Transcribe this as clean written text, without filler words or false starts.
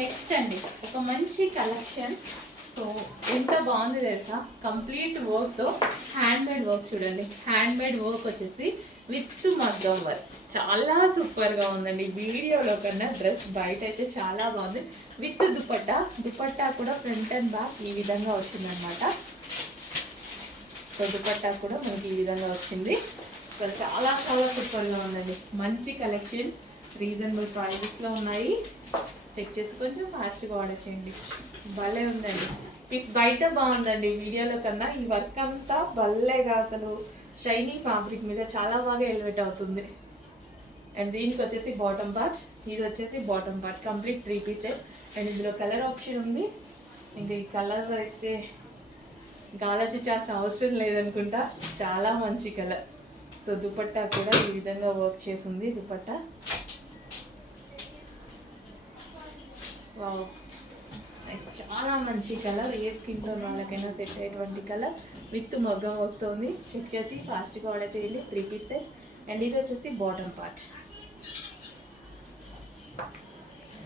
Next అండి ఒక మంచి కలెక్షన్. సో ఎంత బాగుంది తెలుసా, కంప్లీట్ వర్క్తో హ్యాండ్మేడ్ వర్క్ చూడండి. హ్యాండ్మేడ్ వర్క్ వచ్చేసి విత్ మగ్గం వర్క్ చాలా సూపర్గా ఉందండి. వీడియోలో కన్నా డ్రెస్ బయట అయితే చాలా బాగుంది. విత్ దుపట్టా, దుపట్టా కూడా ఫ్రంట్ అండ్ బ్యాక్ ఈ విధంగా వచ్చిందనమాట. సో దుపట్టా కూడా మనకి ఈ విధంగా వచ్చింది. సో చాలా చాలా సూపర్గా ఉందండి. మంచి కలెక్షన్, రీజనబుల్ ప్రైజెస్లో ఉన్నాయి. చెక్ చేసి కొంచెం ఫాస్ట్గా ఆర్డర్ చేయండి. భలే ఉందండి. పీస్ బయట బాగుందండి వీడియోలో కన్నా. ఈ వర్క్ అంతా భలేగా అసలు షైనీ ఫ్యాబ్రిక్ మీద చాలా బాగా ఎలివేట్ అవుతుంది. అండ్ దీనికి వచ్చేసి బాటమ్ పార్ట్, ఇది వచ్చేసి bottom part complete 3 pieces. And ఇందులో కలర్ ఆప్షన్ ఉంది. ఇంకా ఈ కలర్ అయితే ఆలోచించాల్సిన అవసరం లేదనుకుంటా, చాలా మంచి కలర్. సో దుపట్టా కూడా ఈ విధంగా వర్క్ చేసింది. దుపట్టా వావ్ నైస్, చాలా మంచి కలర్. ఏ స్కిన్ టోన్ వాళ్ళకైనా సెట్ అయ్యేటువంటి కలర్ విత్ మగ్గం వర్క్తో ఉంది. చెక్ చేసి ఫాస్ట్గా ఆర్డర్ చేయండి. 3 పీసెస్. అండ్ ఇది వచ్చేసి బాటమ్ పార్ట్.